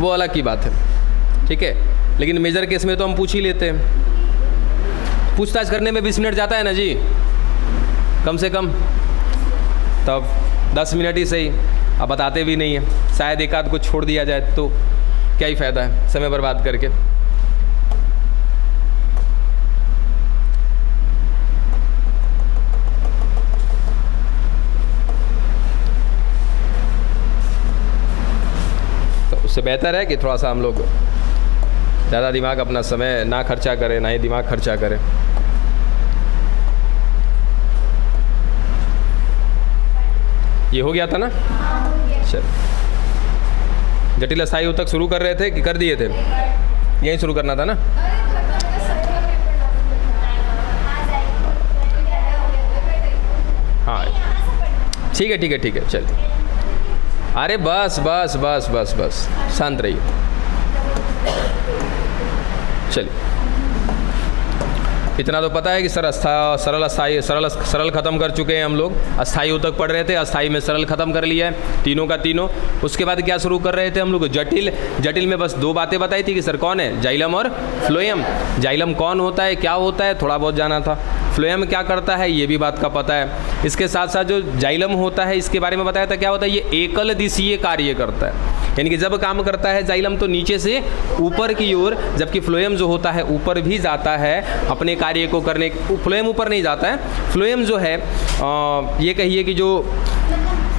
वो अलग की बात है, ठीक है। लेकिन मेजर केस में तो हम पूछ ही लेते हैं। पूछताछ करने में 20 मिनट जाता है ना जी, कम से कम, तब 10 मिनट ही सही। अब बताते भी नहीं है, शायद एक आध को छोड़ दिया जाए तो क्या ही फ़ायदा है समय बर्बाद करके। तो उससे बेहतर है कि थोड़ा सा हम लोग ज़्यादा दिमाग, अपना समय ना खर्चा करें, ना ही दिमाग खर्चा करें। ये हो गया था ना। चल, जटिल अस्थायी ऊतक शुरू कर रहे थे कि कर दिए थे? यहीं शुरू करना था ना। हाँ ठीक है ठीक है ठीक है, चल। अरे बस बस बस बस बस, शांत रहिए। चलिए, इतना तो पता है कि सर सरल खत्म कर चुके हैं हम लोग। अस्थाई ऊतक पढ़ रहे थे, अस्थाई में सरल खत्म कर लिया है तीनों का तीनों। उसके बाद क्या शुरू कर रहे थे हम लोग? जटिल। जटिल में बस 2 बातें बताई थी कि सर कौन है, जाइलम और फ्लोएम। जाइलम कौन होता है, क्या होता है, थोड़ा बहुत जाना था। फ्लोएम क्या करता है, ये भी बात का पता है। इसके साथ साथ जो जाइलम होता है, इसके बारे में बताया था क्या होता है, ये एकल दिशीय कार्य करता है। यानी कि जब काम करता है जाइलम तो नीचे से ऊपर की ओर, जबकि फ्लोएम जो होता है ऊपर भी जाता है अपने कार्य को करने। फ्लोएम ऊपर नहीं जाता है। फ्लोएम जो है ये कहिए कि जो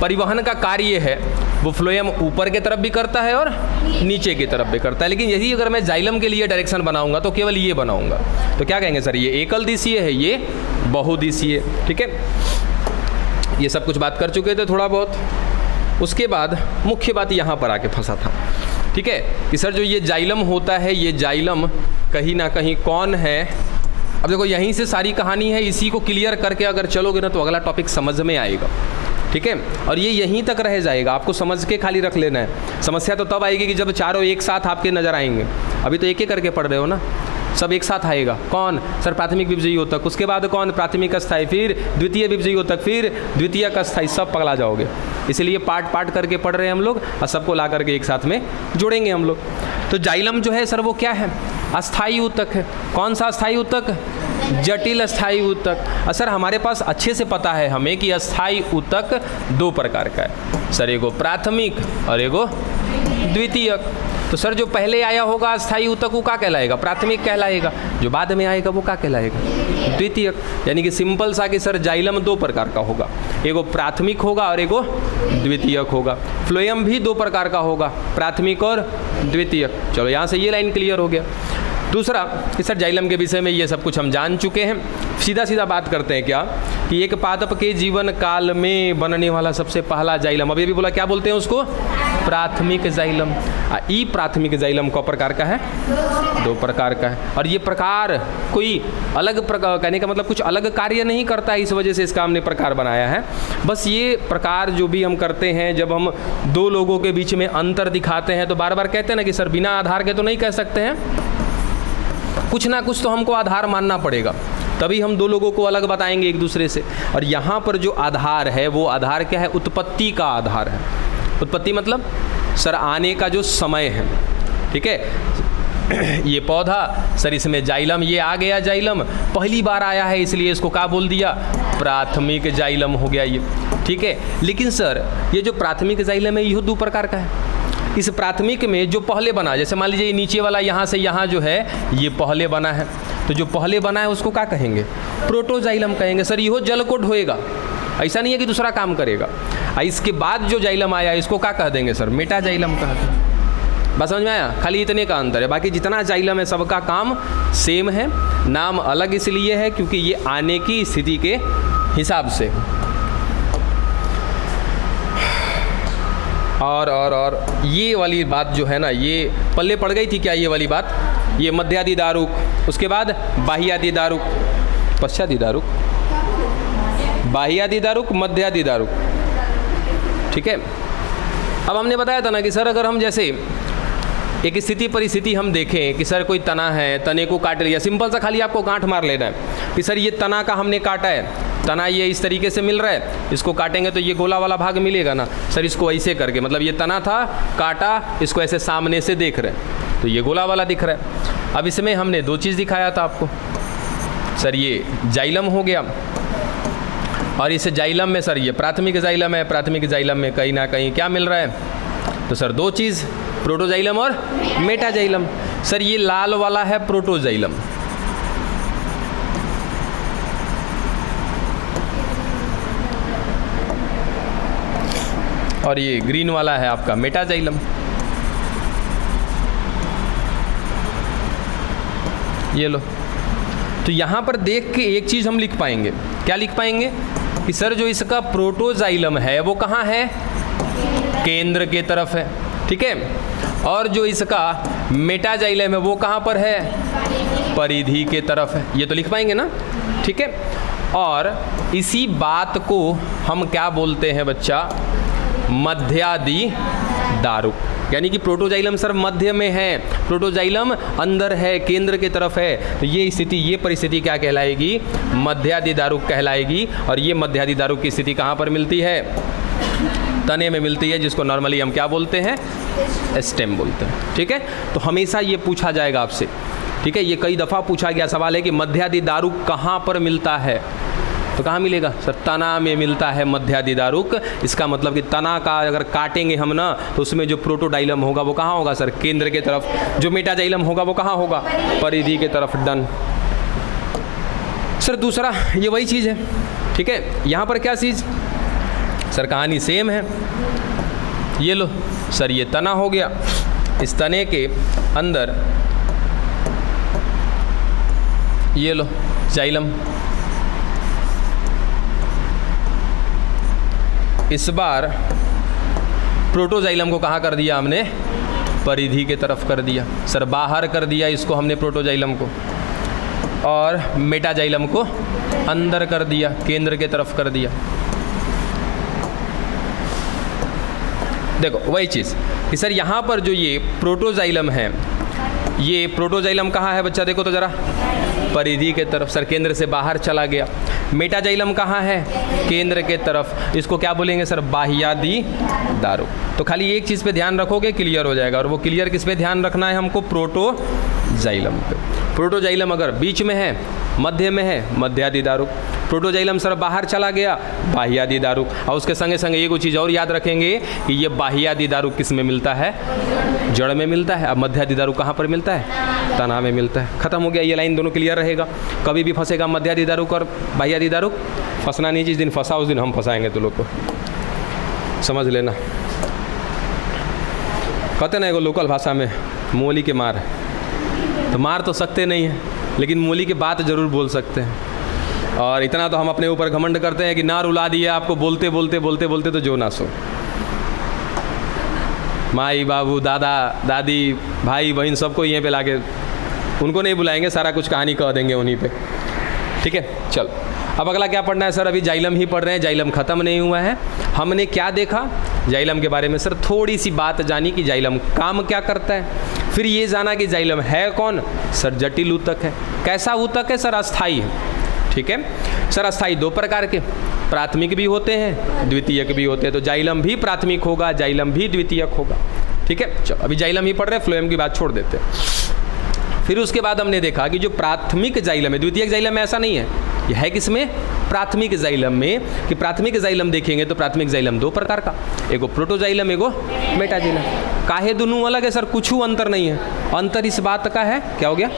परिवहन का कार्य है वो फ्लोएम ऊपर की तरफ भी करता है और नीचे की तरफ भी करता है। लेकिन यही अगर मैं जाइलम के लिए डायरेक्शन बनाऊंगा तो केवल ये बनाऊंगा, तो क्या कहेंगे सर, ये एकल दिशीय है, ये बहुदिशीय। ठीक है, ये सब कुछ बात कर चुके थे थोड़ा बहुत। उसके बाद मुख्य बात यहाँ पर आके फंसा था, ठीक है, कि सर जो ये जाइलम होता है, ये जाइलम कहीं ना कहीं कौन है। अब देखो यहीं से सारी कहानी है, इसी को क्लियर करके अगर चलोगे ना तो अगला टॉपिक समझ में आएगा। ठीक है, और ये यहीं तक रह जाएगा, आपको समझ के खाली रख लेना है। समस्या तो तब आएगी कि जब चारों एक साथ आपके नज़र आएंगे। अभी तो एक एक करके पढ़ रहे हो ना, सब एक साथ आएगा। कौन सर, प्राथमिक विभजीय ऊतक, उसके बाद कौन, प्राथमिक अस्थाई, फिर द्वितीय विभजीय ऊतक, फिर द्वितीयक अस्थाई, सब पगला जाओगे। इसलिए पार्ट पार्ट करके पढ़ रहे हैं हम लोग और सबको ला करके एक साथ में जोड़ेंगे हम लोग। तो जाइलम जो है सर वो क्या है, अस्थाई ऊतक है। कौन सा अस्थाई ऊतक, जटिल अस्थाई ऊतक। सर हमारे पास अच्छे से पता है हमें कि अस्थाई ऊतक 2 प्रकार का है सर, एगो प्राथमिक और एगो द्वितीयक। तो सर जो पहले आया होगा अस्थाई ऊतक वो क्या कहलाएगा, प्राथमिक कहलाएगा। जो बाद में आएगा वो क्या कहलाएगा, द्वितीयक। यानी कि सिंपल सा कि सर जाइलम 2 प्रकार का होगा, एगो प्राथमिक होगा और एगो द्वितीयक होगा। फ्लोएम भी 2 प्रकार का होगा, प्राथमिक और द्वितीयक। चलो यहाँ से ये लाइन क्लियर हो गया। दूसरा कि सर जाइलम के विषय में ये सब कुछ हम जान चुके हैं। सीधा सीधा बात करते हैं क्या कि एक पादप के जीवन काल में बनने वाला सबसे पहला जाइलम, अभी भी बोला क्या बोलते हैं उसको, प्राथमिक जाइलम। ई प्राथमिक जाइलम कौ प्रकार का है, 2 प्रकार का है। और ये प्रकार कोई अलग प्रकार, कहने का मतलब कुछ अलग कार्य नहीं करता है, इस वजह से इसका हमने प्रकार बनाया है। बस ये प्रकार जो भी हम करते हैं, जब हम 2 लोगों के बीच में अंतर दिखाते हैं तो बार बार कहते हैं ना कि सर बिना आधार के तो नहीं कह सकते हैं, कुछ ना कुछ तो हमको आधार मानना पड़ेगा, तभी हम 2 लोगों को अलग बताएंगे एक दूसरे से। और यहाँ पर जो आधार है वो आधार क्या है, उत्पत्ति का आधार है। उत्पत्ति मतलब सर आने का जो समय है, ठीक है। ये पौधा सर इसमें जाइलम, ये आ गया जाइलम, पहली बार आया है इसलिए इसको क्या बोल दिया, प्राथमिक जाइलम हो गया ये, ठीक है। लेकिन सर ये जो प्राथमिक जाइलम है ये 2 प्रकार का है। इस प्राथमिक में जो पहले बना, जैसे मान लीजिए नीचे वाला यहाँ से यहाँ जो है ये पहले बना है, तो जो पहले बना है उसको क्या कहेंगे, प्रोटोजाइलम कहेंगे। सर ये जल को ढोएगा, ऐसा नहीं है कि दूसरा काम करेगा। इसके बाद जो जाइलम आया इसको क्या कह देंगे सर, मेटाजाइलम कह देंगे। बस समझ में आया, खाली इतने का अंतर है, बाकी जितना जाइलम है सबका काम सेम है, नाम अलग इसलिए है क्योंकि ये आने की स्थिति के हिसाब से। और ये वाली बात जो है ना, ये पल्ले पड़ गई थी क्या ये वाली बात, ये मध्यादि दारुक, उसके बाद बाह्यादि दारुक, पश्चादि दारुक, बाह्यादि दारुक, मध्यादि दारुक, ठीक है। अब हमने बताया था ना कि सर अगर हम जैसे एक स्थिति परिस्थिति हम देखें कि सर कोई तना है, तने को काट लिया, सिंपल सा खाली आपको गांठ मार लेना है कि सर ये तना का हमने काटा है, तना ये इस तरीके से मिल रहा है, इसको काटेंगे तो ये गोला वाला भाग मिलेगा ना सर, इसको ऐसे करके, मतलब ये तना था, काटा, इसको ऐसे सामने से देख रहे हैं तो ये गोला वाला दिख रहा है। अब इसमें हमने दो चीज़ दिखाया था आपको सर, ये जाइलम हो गया और इस जाइलम में सर ये प्राथमिक जाइलम है, प्राथमिक जाइलम में कहीं ना कहीं क्या मिल रहा है, तो सर दो चीज़, प्रोटोजाइलम और मेटाजाइलम। सर ये लाल वाला है प्रोटोजाइलम, और ये ग्रीन वाला है आपका मेटाजाइलम। ये लो, तो यहाँ पर देख के एक चीज़ हम लिख पाएंगे, क्या लिख पाएंगे कि सर जो इसका प्रोटोजाइलम है वो कहाँ है, केंद्र के तरफ है, ठीक है, और जो इसका मेटाजाइलम है वो कहाँ पर है, परिधि के तरफ है। ये तो लिख पाएंगे ना, ठीक है। और इसी बात को हम क्या बोलते हैं बच्चा, मध्यादि दारुक, यानी कि प्रोटोजाइलम सर मध्य में है, प्रोटोजाइलम अंदर है, केंद्र की तरफ है, तो ये स्थिति, ये परिस्थिति क्या कहलाएगी, मध्यादि दारुक कहलाएगी। और ये मध्यादि दारुक की स्थिति कहाँ पर मिलती है, तने में मिलती है, जिसको नॉर्मली हम क्या बोलते हैं, स्टेम बोलते हैं, ठीक है। तो हमेशा ये पूछा जाएगा आपसे, ठीक है, ये कई दफ़ा पूछा गया सवाल है कि मध्यादि दारुक कहाँ पर मिलता है, तो कहाँ मिलेगा सर, तना में मिलता है मध्यादि दारुक। इसका मतलब कि तना का अगर काटेंगे हम ना, तो उसमें जो प्रोटोडाइलम होगा वो कहाँ होगा सर, केंद्र के तरफ, जो मेटाजाइलम होगा वो कहाँ होगा, परिधि के तरफ। Done sir. दूसरा ये वही चीज़ है, ठीक है, यहाँ पर क्या चीज़ सर, कहानी सेम है। ये लो सर, ये तना हो गया, इस तने के अंदर ये लो जाइलम, इस बार प्रोटोजाइलम को कहाँ कर दिया हमने, परिधि के तरफ कर दिया सर, बाहर कर दिया इसको हमने प्रोटोजाइलम को, और मेटाजाइलम को अंदर कर दिया, केंद्र के तरफ कर दिया। देखो वही चीज़ कि सर यहाँ पर जो ये प्रोटोजाइलम है, ये प्रोटोजाइलम कहाँ है बच्चा, देखो तो ज़रा, परिधि के तरफ सर, केंद्र से बाहर चला गया। मेटाजाइलम कहाँ है, केंद्र के तरफ, इसको क्या बोलेंगे सर, बाह्यादि दारुक। तो खाली एक चीज़ पे ध्यान रखोगे क्लियर हो जाएगा, और वो क्लियर किस पे ध्यान रखना है हमको, प्रोटोजाइलम पे। प्रोटोजाइलम अगर बीच में है, मध्य में है, मध्यादि दारुक। प्रोटोजाइलम सर बाहर चला गया, बाह्यादि दारुक। और उसके संगे संगे एक चीज़ और याद रखेंगे कि ये बाह्यादि दारुक किस में मिलता है, जड़ में मिलता है। अब मध्यादि दारुक कहाँ पर मिलता है, तना में मिलता है। खत्म हो गया, ये लाइन दोनों क्लियर रहेगा। कभी भी फंसेगा मध्यादि दारुक और बाह्यादि दारुक, फंसना नहीं, जिस दिन फंसा उस दिन हम फंसाएंगे तो लोग को, समझ लेना। कहते ना एगो लोकल भाषा में, मूली के मार, तो मार तो सकते नहीं हैं, लेकिन मूली की बात ज़रूर बोल सकते हैं। और इतना तो हम अपने ऊपर घमंड करते हैं कि ना रुला दिया आपको, बोलते बोलते बोलते बोलते तो जो ना सो। माई बाबू, दादा दादी, भाई बहन, सबको यहीं पे लाके, उनको नहीं बुलाएंगे, सारा कुछ कहानी कह देंगे उन्हीं पे, ठीक है। चल अब अगला क्या पढ़ना है सर, अभी जाइलम ही पढ़ रहे हैं, जाइलम ख़त्म नहीं हुआ है। हमने क्या देखा जाइलम के बारे में सर, थोड़ी सी बात जानी कि जाइलम काम क्या करता है, फिर ये जाना कि जाइलम है कौन सर, जटिल ऊतक है। कैसा ऊतक है सर, अस्थाई है, ठीक है सर। अस्थाई दो प्रकार के, प्राथमिक भी होते हैं, द्वितीयक भी होते हैं। तो जाइलम भी प्राथमिक होगा, जाइलम भी द्वितीयक होगा, ठीक है। चलो अभी जाइलम ही पढ़ रहे हैं, फ्लोएम की बात छोड़ देते हैं। फिर उसके बाद हमने देखा कि जो प्राथमिक जाइलम है, द्वितीयक जाइलम में ऐसा नहीं है, यह है किसमें, प्राथमिक जाइलम में। कि प्राथमिक जाइलम देखेंगे तो प्राथमिक जाइलम दो प्रकार का, एगो प्रोटोजाइलम, एगो मेटाजाइलम। काहे दोनों अलग है सर, कुछ अंतर नहीं है। अंतर इस बात का है, क्या हो गया,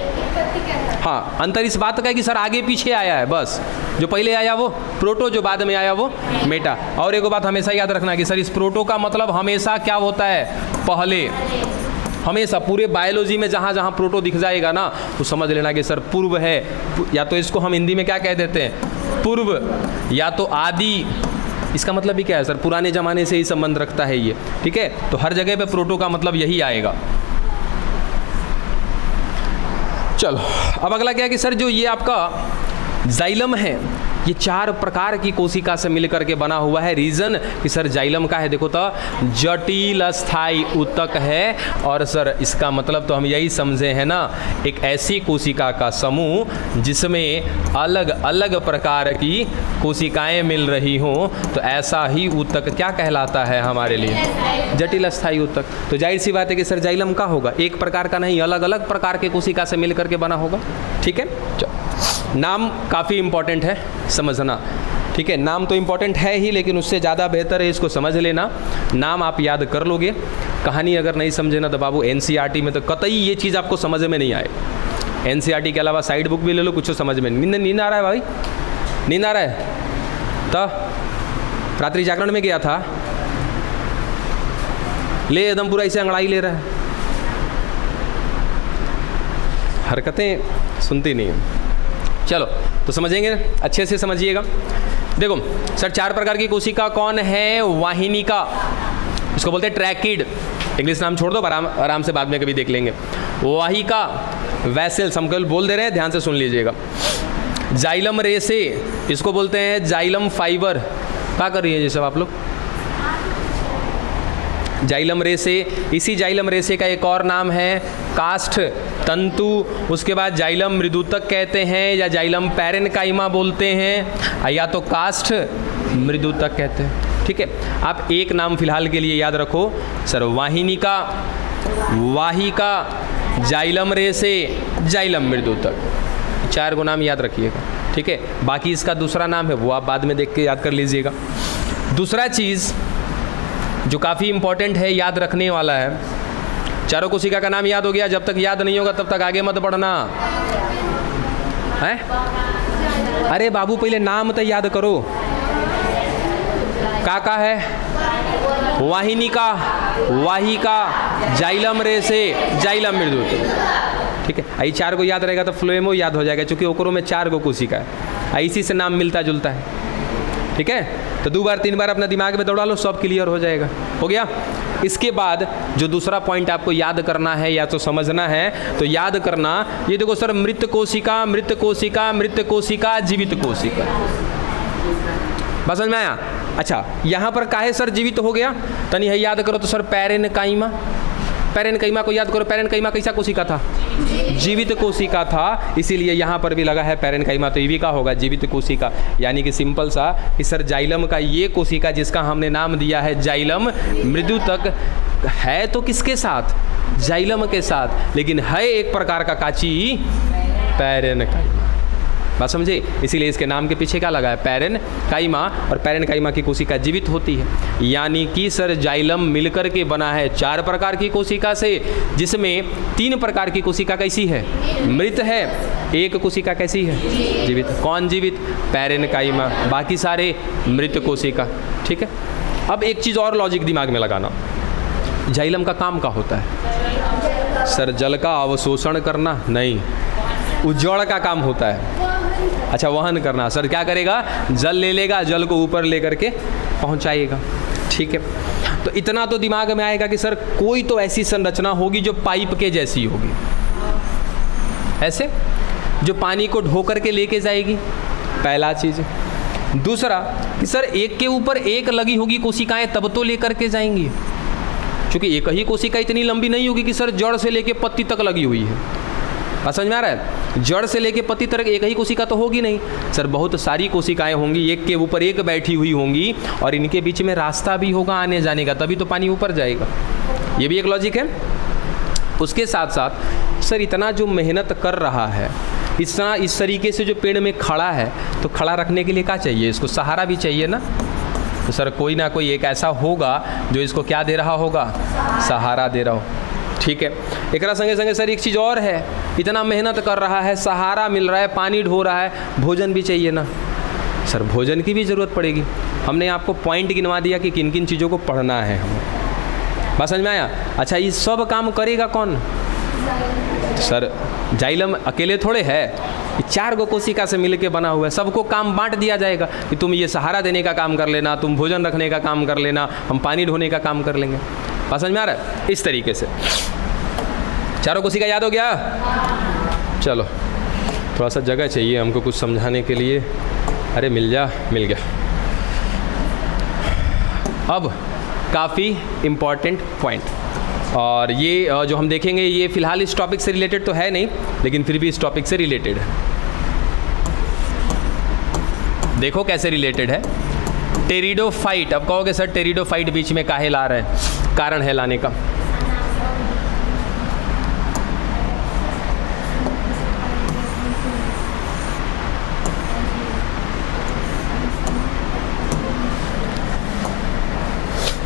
हाँ, अंतर इस बात का है कि सर आगे पीछे आया है, बस जो पहले आया वो प्रोटो, जो बाद में आया वो मेटा। और एक बात हमेशा याद रखना कि सर इस प्रोटो का मतलब हमेशा क्या होता है, पहले। हमेशा पूरे बायोलॉजी में जहाँ जहाँ प्रोटो दिख जाएगा ना, तो समझ लेना कि सर पूर्व है, या तो इसको हम हिंदी में क्या कह देते हैं, पूर्व, या तो आदि। इसका मतलब भी क्या है सर, पुराने ज़माने से ही संबंध रखता है ये, ठीक है। तो हर जगह पे प्रोटो का मतलब यही आएगा। चलो अब अगला क्या है कि सर जो ये आपका जाइलम है, ये 4 प्रकार की कोशिका से मिलकर के बना हुआ है। रीजन कि सर जाइलम का है, देखो तो जटिल अस्थाई ऊतक है, और सर इसका मतलब तो हम यही समझे हैं ना, एक ऐसी कोशिका का समूह जिसमें अलग अलग प्रकार की कोशिकाएं मिल रही हों, तो ऐसा ही ऊतक क्या कहलाता है हमारे लिए? जटिल अस्थाई ऊतक। तो जाहिर सी बात है कि सर जाइलम का होगा, एक प्रकार का नहीं, अलग अलग प्रकार के कोशिका से मिलकर के बना होगा। ठीक है, नाम काफ़ी इंपॉर्टेंट है समझना। ठीक है, नाम तो इंपॉर्टेंट है ही, लेकिन उससे ज़्यादा बेहतर है इसको समझ लेना। नाम आप याद कर लोगे, कहानी अगर नहीं समझे ना तो बाबू एनसीईआरटी में तो कतई ये चीज़ आपको समझ में नहीं आए। एनसीईआरटी के अलावा साइड बुक भी ले लो, कुछ समझ में नींद आ रहा है भाई, नींद आ रहा है? तो रात्रि जागरण में गया था, ले एकदम पूरा ऐसे अंगड़ाई ले रहा है, हरकतें सुनती नहीं है। चलो तो समझेंगे, अच्छे से समझिएगा। देखो सर 4 प्रकार की कोशिका कौन है? वाहिनिका, इसको बोलते हैं ट्रैकिड, इंग्लिश नाम छोड़ दो, आराम से बाद में कभी देख लेंगे। वाहिका, वैसेल्स, हम कल बोल दे रहे हैं, ध्यान से सुन लीजिएगा। जाइलम रेसे, इसको बोलते हैं जाइलम फाइबर। क्या कर रही है ये सब आप लोग? जाइलम रेसे, इसी जाइलम रेसे का एक और नाम है काष्ठ तंतु, उसके बाद जाइलम मृदुतक कहते हैं, या जाइलम पैरेनकाइमा बोलते हैं, या तो काष्ठ मृदुतक कहते हैं। ठीक है, आप एक नाम फिलहाल के लिए याद रखो सर, वाहिनिका, वाहिका, जाइलम रेसे, जाइलम मृदुतक, 4 गो नाम याद रखिएगा। ठीक है, बाकी इसका दूसरा नाम है वो आप बाद में देख के याद कर लीजिएगा। दूसरा चीज़ जो काफ़ी इंपॉर्टेंट है, याद रखने वाला है, 4 कोशिका का नाम याद हो गया, जब तक याद नहीं होगा तब तक आगे मत बढ़ना है। अरे बाबू पहले नाम तो याद करो, का है? वाहिनिका, वाहिका, जाइलम रेसे, जाइलम मृदुतक। ठीक है, यही 4 को याद रहेगा तो फ्लोएमो याद हो जाएगा, क्योंकि ओकरो में 4 गो कोशिका है, इसी से नाम मिलता जुलता है। ठीक है, तो 2 बार 3 बार अपना दिमाग में दौड़ा लो, सब क्लियर हो जाएगा। हो गया। इसके बाद जो दूसरा पॉइंट आपको याद करना है या तो समझना है, तो याद करना, ये देखो सर, मृत कोशिका, मृत कोशिका, मृत कोशिका, जीवित कोशिका, बस समझ में आया? अच्छा, यहाँ पर काहे सर जीवित हो गया, तनी है याद करो तो सर पैरेनकाइमा, पैरेनकाइमा को याद करो। पैरेनकाइमा कैसा कोशिका था? जीवित कोशिका था, इसीलिए यहाँ पर भी लगा है पैरेनकाइमा, तो ये भी का होगा जीवित कोशिका। यानी कि सिंपल सा कि सर जाइलम का ये कोशिका जिसका हमने नाम दिया है जाइलम मृदुतक, है तो किसके साथ? जाइलम के साथ, लेकिन है एक प्रकार का काची पैरेनकाइमा। बात समझे? इसीलिए इसके नाम के पीछे क्या लगा है? पैरेनकाइमा, और पैरेनकाइमा की कोशिका जीवित होती है। यानी कि सर जाइलम मिलकर के बना है 4 प्रकार की कोशिका से, जिसमें 3 प्रकार की कोशिका कैसी है? मृत है, एक कोशिका कैसी है? जीवित। कौन जीवित? पैरेनकाइमा, बाकी सारे मृत कोशिका। ठीक है, अब एक चीज़ और लॉजिक दिमाग में लगाना, जाइलम का काम क्या होता है? सर जल का अवशोषण करना नहीं, उज्जवल का काम होता है। अच्छा, वहन करना। सर क्या करेगा? जल ले लेगा, जल को ऊपर लेकर के पहुंचाएगा। ठीक है, तो इतना तो दिमाग में आएगा कि सर कोई तो ऐसी संरचना होगी जो पाइप के जैसी होगी, ऐसे जो पानी को ढो करके लेके जाएगी, पहला चीज़। दूसरा कि सर एक के ऊपर एक लगी होगी कोशिकाएं, तब तो लेकर के जाएंगी, क्योंकि एक ही कोशिका इतनी लंबी नहीं होगी कि सर जड़ से लेके पत्ती तक लगी हुई है। समझ में आ रहा है? जड़ से लेके पत्ती तक एक ही कोशिका तो होगी नहीं सर, बहुत सारी कोशिकाएं होंगी, एक के ऊपर एक बैठी हुई होंगी, और इनके बीच में रास्ता भी होगा आने जाने का, तभी तो पानी ऊपर जाएगा। ये भी एक लॉजिक है। उसके साथ साथ सर इतना जो मेहनत कर रहा है, इतना इस तरीके से जो पेड़ में खड़ा है, तो खड़ा रखने के लिए क्या चाहिए? इसको सहारा भी चाहिए ना। तो सर कोई ना कोई एक ऐसा होगा जो इसको क्या दे रहा होगा? सहारा दे रहा हो। ठीक है, एक संगे संगे सर एक चीज़ और है, इतना मेहनत कर रहा है, सहारा मिल रहा है, पानी ढो रहा है, भोजन भी चाहिए ना। सर भोजन की भी ज़रूरत पड़ेगी। हमने आपको पॉइंट गिनवा दिया कि किन किन चीज़ों को पढ़ना है हमें। बात समझ में आया? अच्छा, ये सब काम करेगा कौन? सर जाइलम अकेले थोड़े है, 4 गो कोशिका से मिलके बना हुआ है, सबको काम बांट दिया जाएगा कि तुम ये सहारा देने का काम कर लेना, तुम भोजन रखने का काम कर लेना, हम पानी ढोने का काम कर लेंगे। बात समझ में आ रहा है? इस तरीके से 4 कोशिका याद हो गया? चलो, थोड़ा सा जगह चाहिए हमको कुछ समझाने के लिए। अरे मिल गया। अब काफ़ी इम्पॉर्टेंट पॉइंट, और ये जो हम देखेंगे ये फ़िलहाल इस टॉपिक से रिलेटेड तो है नहीं, लेकिन फिर भी इस टॉपिक से रिलेटेड है। देखो कैसे रिलेटेड है। टेरिडोफाइट, अब कहोगे सर टेरिडोफाइट बीच में काहे ला रहे हैं, कारण है लाने का।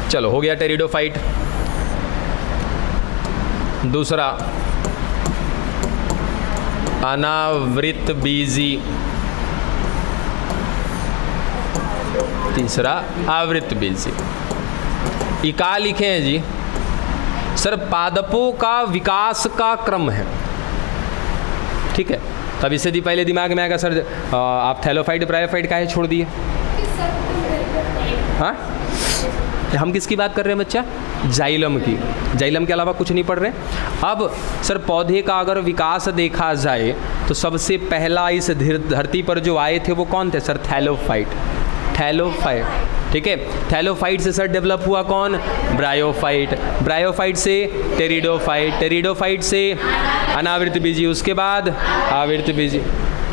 चलो हो गया टेरिडोफाइट। दूसरा अनावृत बीजी, तीसरा आवृत बीजी। इका लिखे हैं जी सर, पादपों का विकास का क्रम है, ठीक है। तब इससे भी पहले दिमाग में आएगा सर आप थैलोफाइट ब्रायोफाइट काहे छोड़ दिए। हाँ, हम किसकी बात कर रहे हैं बच्चा, जाइलम की। जाइलम के अलावा कुछ नहीं पढ़ रहे। अब सर पौधे का अगर विकास देखा जाए तो सबसे पहला इस धरती पर जो आए थे वो कौन थे सर, थैलोफाइट। थैलोफाइट, ठीक है। थैलोफाइट से सर डेवलप हुआ कौन, ब्रायोफाइट। ब्रायोफाइट से टेरिडोफाइट, टेरिडोफाइट से अनावृत बीजी, उसके बाद आवृत बीजी,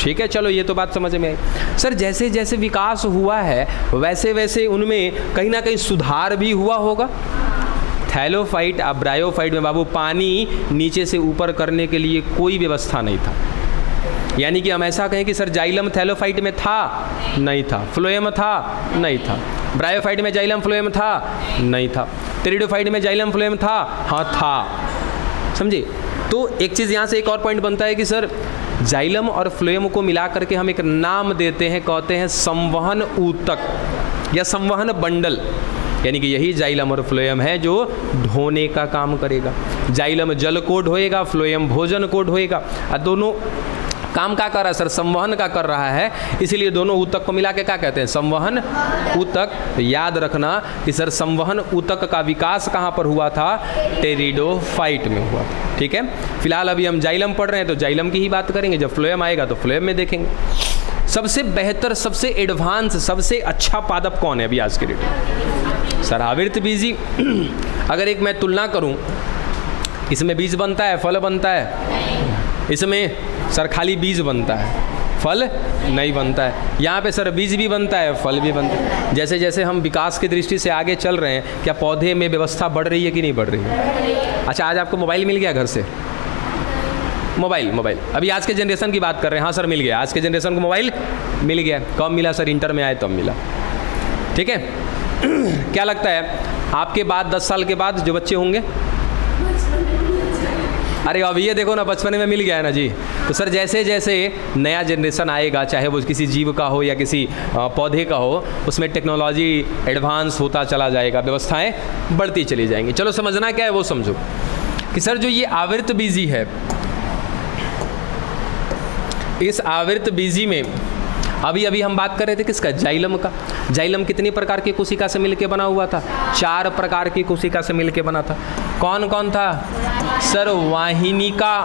ठीक है। चलो ये तो बात समझ में आई। सर जैसे जैसे विकास हुआ है वैसे वैसे उनमें कहीं ना कहीं सुधार भी हुआ होगा। थैलोफाइट अब ब्रायोफाइट में बाबू पानी नीचे से ऊपर करने के लिए कोई व्यवस्था नहीं था, यानी कि हम ऐसा कहें कि सर जाइलम थैलोफाइट में था, नहीं था। फ्लोएम था, नहीं था। ब्रायोफाइट में जाइलम फ्लोएम था, नहीं था। टेरिडोफाइट में जाइलम फ्लोएम था, हाँ था। समझे। तो एक चीज़ यहाँ से एक और पॉइंट बनता है कि सर जाइलम और फ्लोएम को मिला करके हम एक नाम देते हैं, कहते हैं संवहन ऊतक या संवहन बंडल, यानी कि यही जाइलम और फ्लोएम है जो ढोने का काम करेगा। जाइलम जल को ढोएगा, फ्लोएम भोजन को ढोएगा, और दोनों काम क्या कर रहा है सर, संवहन का कर रहा है। इसीलिए दोनों ऊतक को मिला के क्या कहते हैं, संवहन ऊतक। याद रखना कि सर संवहन ऊतक का विकास कहाँ पर हुआ था, टेरिडोफाइट में हुआ था, ठीक है। फिलहाल अभी हम जाइलम पढ़ रहे हैं तो जाइलम की ही बात करेंगे, जब फ्लोएम आएगा तो फ्लोएम में देखेंगे। सबसे बेहतर, सबसे एडवांस, सबसे अच्छा पादप कौन है अभी आज के डेट, सर आवृत बीजी। अगर एक मैं तुलना करूं, इसमें बीज बनता है, फल बनता है, इसमें सर खाली बीज बनता है, फल नहीं बनता है। यहाँ पे सर बीज भी बनता है, फल भी बनता है। जैसे जैसे हम विकास की दृष्टि से आगे चल रहे हैं, क्या पौधे में व्यवस्था बढ़ रही है कि नहीं बढ़ रही है। अच्छा, आज आपको मोबाइल मिल गया घर से, मोबाइल अभी आज के जनरेशन की बात कर रहे हैं। हाँ सर मिल गया, आज के जनरेशन को मोबाइल मिल गया। कब मिला सर, इंटर में आए तब मिला, ठीक है। क्या लगता है आपके बाद 10 साल के बाद जो बच्चे होंगे, अरे अब ये देखो ना, बचपन में मिल गया है ना जी। तो सर जैसे जैसे नया जनरेशन आएगा, चाहे वो किसी जीव का हो या किसी पौधे का हो, उसमें टेक्नोलॉजी एडवांस होता चला जाएगा, व्यवस्थाएं बढ़ती चली जाएंगी। चलो समझना क्या है वो समझो कि सर जो ये आवृत बीजी है, इस आवृत बीजी में अभी अभी हम बात कर रहे थे किसका, जाइलम का। जाइलम कितनी प्रकार की कोशिका से मिलके बना हुआ था, 4 प्रकार की कोशिका से मिलके बना था। कौन कौन था सर, वाहिनिका,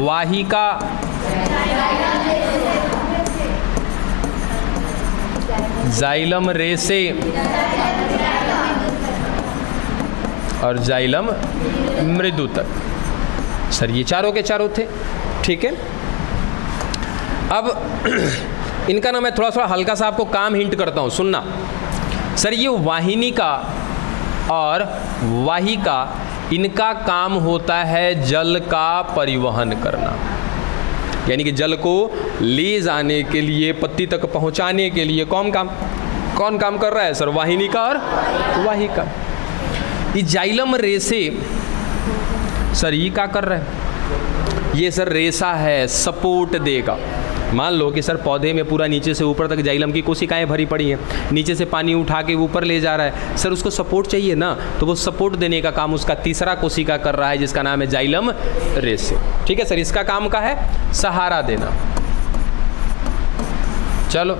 वाहिका, जाइलम रेसे और जाइलम मृदुतक। सर ये चारों के चारों थे, ठीक है। अब इनका ना मैं थोड़ा सा हल्का सा आपको काम हिंट करता हूँ, सुनना। सर ये वाहिनिका और वाहिका, इनका काम होता है जल का परिवहन करना, यानी कि जल को ले जाने के लिए, पत्ती तक पहुँचाने के लिए कौन काम कर रहा है सर, वाहिनिका और वाहिका। ये जाइलम रेसे सर ये क्या कर रहा है, ये सर रेसा है, सपोर्ट देगा। मान लो कि सर पौधे में पूरा नीचे से ऊपर तक जाइलम की कोशिकाएं भरी पड़ी हैं, नीचे से पानी उठा के ऊपर ले जा रहा है, सर उसको सपोर्ट चाहिए ना, तो वो सपोर्ट देने का काम उसका तीसरा कोशिका कर रहा है, जिसका नाम है जाइलम रेसे, ठीक है सर। इसका काम का है सहारा देना। चलो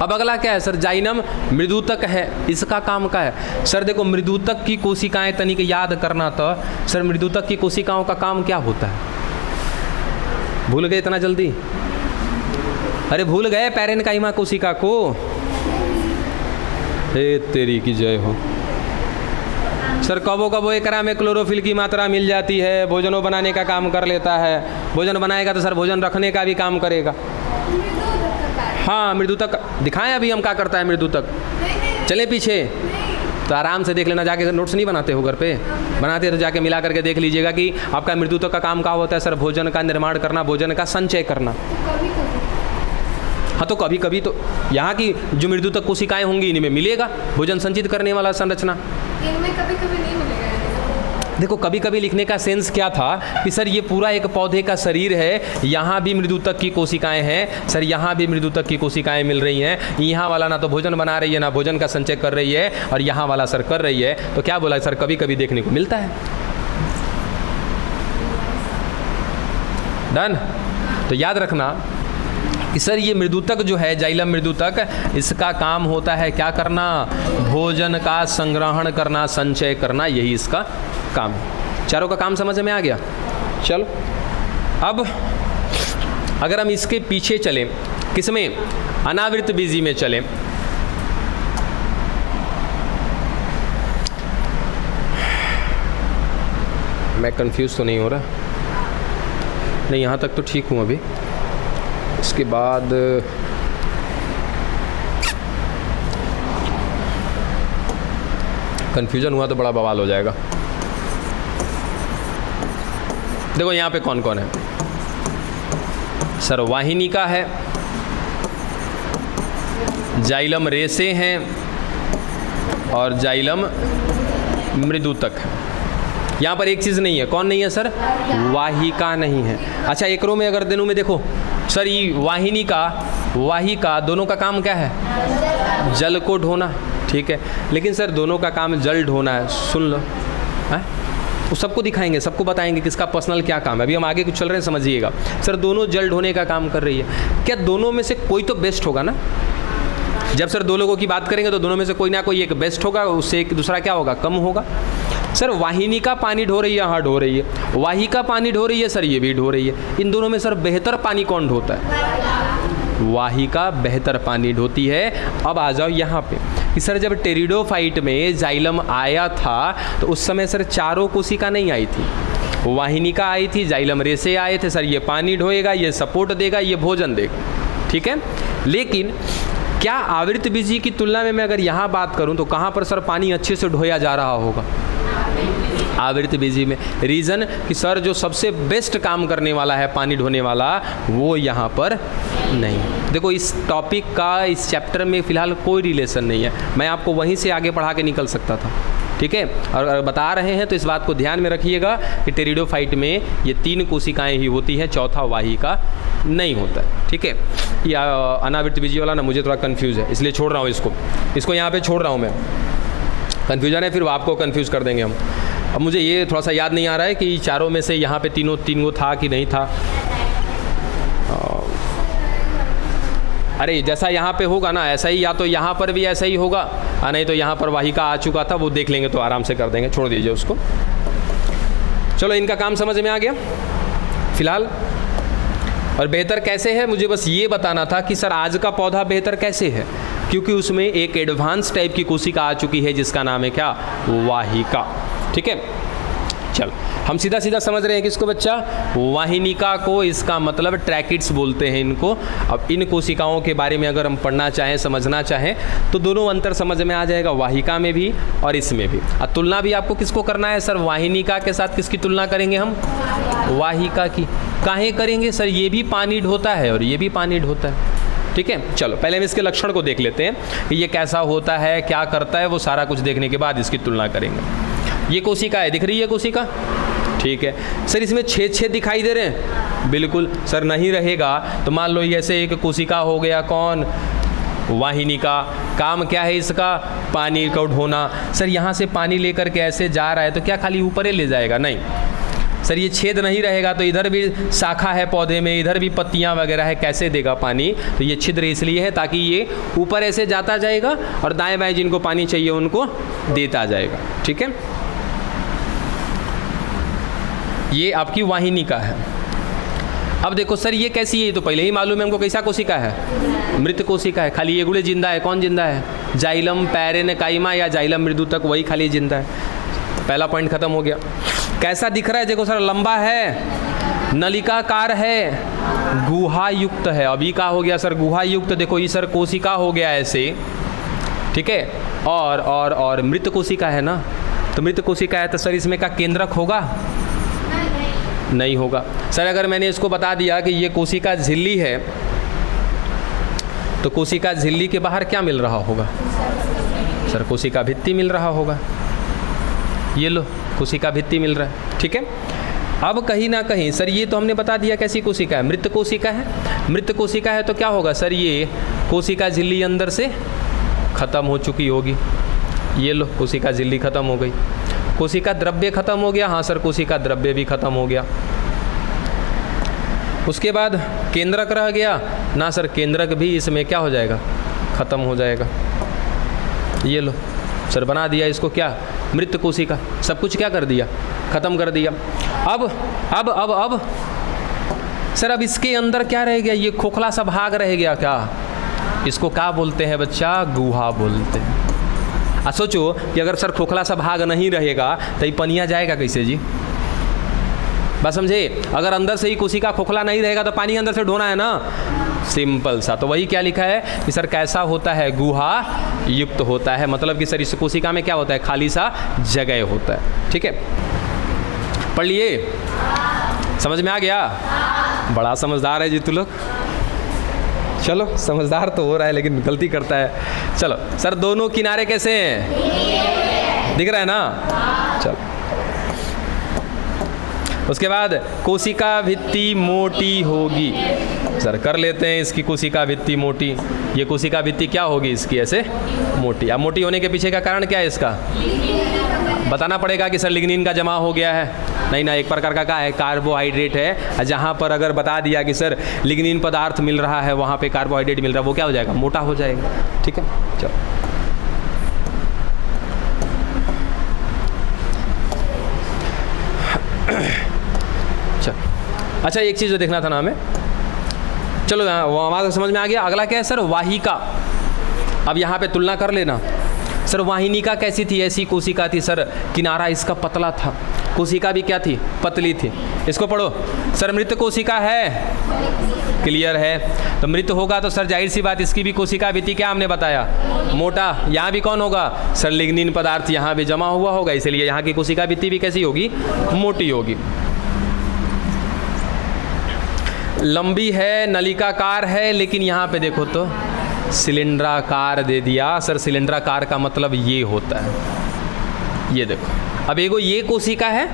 अब अगला क्या है सर, जाइलम मृदुतक है, इसका काम का है सर। देखो मृदुतक की कोशिकाएं तनिक याद करना, तो सर मृदुतक की कोशिकाओं का काम क्या होता है, भूल गए इतना जल्दी, अरे भूल गए पैरेन्काइमा कोशिका को? हे तेरी की जय हो। सर कबो कबो एकरा में क्लोरोफिल की मात्रा मिल जाती है, भोजनों बनाने का काम कर लेता है। भोजन बनाएगा तो सर भोजन रखने का भी काम करेगा। हाँ मृदुतक दिखाएं अभी हम क्या करता है मृदुतक। चले पीछे तो आराम से देख लेना, जाके नोट्स नहीं बनाते हो घर पे? बनाते तो जाके मिला करके देख लीजिएगा कि आपका मृदुतक का काम क्या होता है। सर भोजन का निर्माण करना, भोजन का संचय करना। हाँ तो कभी कभी तो यहाँ की जो मृदुतक कोशिकाएं होंगी इनमें मिलेगा भोजन संचित करने वाला संरचना। इनमें कभी कभी नहीं मिलेगा। देखो कभी कभी लिखने का सेंस क्या था कि सर ये पूरा एक पौधे का शरीर है, यहाँ भी मृदुतक की कोशिकाएं हैं। सर यहाँ भी मृदुतक की कोशिकाएं मिल रही हैं। यहाँ वाला ना तो भोजन बना रही है ना भोजन का संचय कर रही है, और यहाँ वाला सर कर रही है। तो क्या बोला सर कभी कभी देखने को मिलता है। डन। तो याद रखना कि सर ये मृदुतक जो है जाइलम मृदुतक, इसका काम होता है क्या करना? भोजन का संग्रहण करना, संचय करना, यही इसका काम है। चारों का काम समझ में आ गया? चलो अब अगर हम इसके पीछे चलें, किसमें? अनावृत बीजी में चलें। मैं कंफ्यूज तो नहीं हो रहा? नहीं यहाँ तक तो ठीक हूँ अभी। इसके बाद कंफ्यूजन हुआ तो बड़ा बवाल हो जाएगा। देखो यहाँ पे कौन कौन है? सर वाहिनिका है, जाइलम रेसे हैं और जाइलम मृदुतक है। यहाँ पर एक चीज़ नहीं है। कौन नहीं है सर? वाहिका नहीं है। अच्छा एक रो में अगर दिनों में देखो सर, ये वाहिनिका वाहिका दोनों का काम क्या है? जल को ढोना। ठीक है, लेकिन सर दोनों का काम जल ढोना है। सुन लो है, तो सबको दिखाएंगे, सबको बताएंगे किसका पर्सनल क्या काम है। अभी हम आगे कुछ चल रहे हैं, समझिएगा। सर दोनों जल ढोने का काम कर रही है। क्या दोनों में से कोई तो बेस्ट होगा ना? जब सर दो लोगों की बात करेंगे तो दोनों में से कोई ना कोई एक बेस्ट होगा, उससे एक दूसरा क्या होगा? कम होगा। सर वाहिनिका पानी ढो रही है, हाँ ढो रही है। वाहिका पानी ढो रही है, सर ये भी ढो रही है। इन दोनों में सर बेहतर पानी कौन ढोता है? वाहिका बेहतर पानी ढोती है। अब आ जाओ यहाँ पे कि सर जब टेरिडोफाइट में जाइलम आया था तो उस समय सर चारों कोशिका नहीं आई थी। वाहिनिका आई थी, जाइलम रेसे आए थे। सर ये पानी ढोएगा, ये सपोर्ट देगा, ये भोजन देगा। ठीक है, लेकिन क्या आवृत बीजी की तुलना में मैं अगर यहाँ बात करूँ तो कहाँ पर सर पानी अच्छे से ढोया जा रहा होगा? आवृत बीजी में। रीज़न कि सर जो सबसे बेस्ट काम करने वाला है पानी ढोने वाला, वो यहाँ पर नहीं। देखो इस टॉपिक का इस चैप्टर में फ़िलहाल कोई रिलेशन नहीं है। मैं आपको वहीं से आगे पढ़ा के निकल सकता था। ठीक है, और अगर बता रहे हैं तो इस बात को ध्यान में रखिएगा कि टेरिडोफाइट में ये 3 कोशिकाएँ ही होती हैं, चौथा वाहिका नहीं होता है। ठीक है, या अनावृत बीजी वाला ना मुझे थोड़ा कंफ्यूज है, इसलिए छोड़ रहा हूँ इसको यहाँ पे छोड़ रहा हूँ मैं। कन्फ्यूजन है, फिर आपको कंफ्यूज कर देंगे हम। अब मुझे ये थोड़ा सा याद नहीं आ रहा है कि चारों में से यहाँ पे तीन गो था कि नहीं था। अरे जैसा यहाँ पे होगा ना ऐसा ही, या तो यहाँ पर भी ऐसा ही होगा, नहीं तो यहाँ पर वाहिका आ चुका था, वो देख लेंगे तो आराम से कर देंगे, छोड़ दीजिए उसको। चलो इनका काम समझ में आ गया फिलहाल। और बेहतर कैसे है मुझे बस ये बताना था कि सर आज का पौधा बेहतर कैसे है, क्योंकि उसमें एक एडवांस टाइप की कोशिका आ चुकी है जिसका नाम है क्या? वाहिका। ठीक है, चलो हम सीधा सीधा समझ रहे हैं कि इसको बच्चा वाहिनिका को, इसका मतलब ट्रैकिड्स बोलते हैं इनको। अब इन कोशिकाओं के बारे में अगर हम पढ़ना चाहें, समझना चाहें तो दोनों अंतर समझ में आ जाएगा, वाहिका में भी और इसमें भी। और तुलना भी आपको किसको करना है सर? वाहिनिका के साथ किसकी तुलना करेंगे हम? वाहिका की। काहे करेंगे सर? ये भी पानी ढोता है और ये भी पानी ढोता है। ठीक है, चलो पहले हम इसके लक्षण को देख लेते हैं कि ये कैसा होता है, क्या करता है, वो सारा कुछ देखने के बाद इसकी तुलना करेंगे। ये कोशिका है, दिख रही है कोशिका? ठीक है सर, इसमें छेद दिखाई दे रहे हैं? बिल्कुल सर, नहीं रहेगा तो मान लो ये ऐसे एक कोशिका हो गया, कौन? वाहिनिका। काम क्या है इसका? पानी को ढोना। सर यहाँ से पानी लेकर के ऐसे जा रहा है तो क्या खाली ऊपर ही ले जाएगा? नहीं सर, ये छेद नहीं रहेगा तो इधर भी शाखा है पौधे में, इधर भी पत्तियां वगैरह है, कैसे देगा पानी? तो ये छिद्र इसलिए है ताकि ये ऊपर ऐसे जाता जाएगा और दाएं बाएं जिनको पानी चाहिए उनको देता जाएगा। ठीक है, ये आपकी वाहिनिका है। अब देखो सर ये कैसी है, ये तो पहले ही मालूम है हमको कैसा कोशिका है, मृत कोशिका है। खाली ये गुड़े जिंदा है, कौन जिंदा है, जाइलम पैरेन्काइमा या जाइलम मृदुतक, वही खाली जिंदा है। पहला पॉइंट खत्म हो गया। कैसा दिख रहा है देखो सर, लंबा है, नलिकाकार है, गुहा युक्त है। अभी का हो गया सर गुहा युक्त, देखो ये सर कोशिका हो गया ऐसे, ठीक है। और मृत कोशिका है ना, तो मृत कोशिका है तो सर इसमें का केंद्रक होगा, नहीं होगा। सर अगर मैंने इसको बता दिया कि ये कोशिका झिल्ली है, तो कोशिका झिल्ली के बाहर क्या मिल रहा होगा सर, कोशिका भित्ति मिल रहा होगा। ये लो कोशिका भित्ति मिल रहा है, ठीक है। अब कहीं ना कहीं सर ये तो हमने बता दिया कैसी कोशिका है, मृत कोशिका है। मृत कोशिका है तो क्या होगा सर, ये कोशिका झिल्ली अंदर से खत्म हो चुकी होगी। ये लो कोशिका झिल्ली खत्म हो गई। कोशिका द्रव्य खत्म हो गया, हाँ सर कोशिका द्रव्य भी खत्म हो गया। उसके बाद केंद्रक रह गया ना सर, केंद्रक भी इसमें क्या हो जाएगा, खत्म हो जाएगा। ये लो सर बना दिया इसको क्या, मृत कोशिका। सब कुछ क्या कर दिया, खत्म कर दिया। अब सर अब इसके अंदर क्या रह गया, ये खोखला सा भाग रह गया क्या, इसको क्या बोलते हैं बच्चा, गुहा बोलते हैं। सोचो कि अगर सर खोखला सा भाग नहीं रहेगा तो ये पनिया जाएगा कैसे जी, बस समझे। अगर अंदर से ही कोशिका खोखला नहीं रहेगा तो पानी अंदर से ढोना है ना, सिंपल सा। तो वही क्या लिखा है कि सर कैसा होता है, गुहा युक्त होता है। मतलब कि सर इस कोशिका में क्या होता है, खाली सा जगह होता है, ठीक है। पढ़ लिए, समझ में आ गया, बड़ा समझदार है जी तू लोग। चलो समझदार तो हो रहा है लेकिन गलती करता है। चलो सर दोनों किनारे कैसे हैं, दिख रहा है ना। चलो उसके बाद कोशिका भित्ति मोटी होगी। सर कर लेते हैं इसकी कोशिका भित्ति मोटी। ये कोशिका भित्ति क्या होगी इसकी, ऐसे मोटी। अब मोटी होने के पीछे का कारण क्या है इसका, बताना पड़ेगा कि सर लिग्निन का जमा हो गया है। नहीं ना, एक प्रकार का क्या है, कार्बोहाइड्रेट है। जहाँ पर अगर बता दिया कि सर लिग्निन पदार्थ मिल रहा है, वहाँ पे कार्बोहाइड्रेट मिल रहा है, वो क्या हो जाएगा, मोटा हो जाएगा, ठीक है। चलो अच्छा एक चीज़ जो देखना था ना हमें, चलो हमारा समझ में आ गया। अगला क्या है सर, वाहिका। अब यहाँ पे तुलना कर लेना। सर वाहिनिका कैसी थी, ऐसी कोशिका थी सर, किनारा इसका पतला था, कोशिका भी क्या थी, पतली थी। इसको पढ़ो सर, मृत कोशिका है, क्लियर है। तो मृत होगा तो सर जाहिर सी बात इसकी भी कोशिका भित्ति क्या हमने बताया, मोटा। यहाँ भी कौन होगा सर, लिग्निन पदार्थ यहाँ भी जमा हुआ होगा, इसलिए यहाँ की कोशिका भित्ति भी कैसी होगी, मोटी होगी। लंबी है, नलिकाकार है, लेकिन यहाँ पे देखो तो सिलेंडराकार दे दिया। सर सिलेंडराकार का मतलब ये होता है, ये देखो। अब एगो ये कोशिका है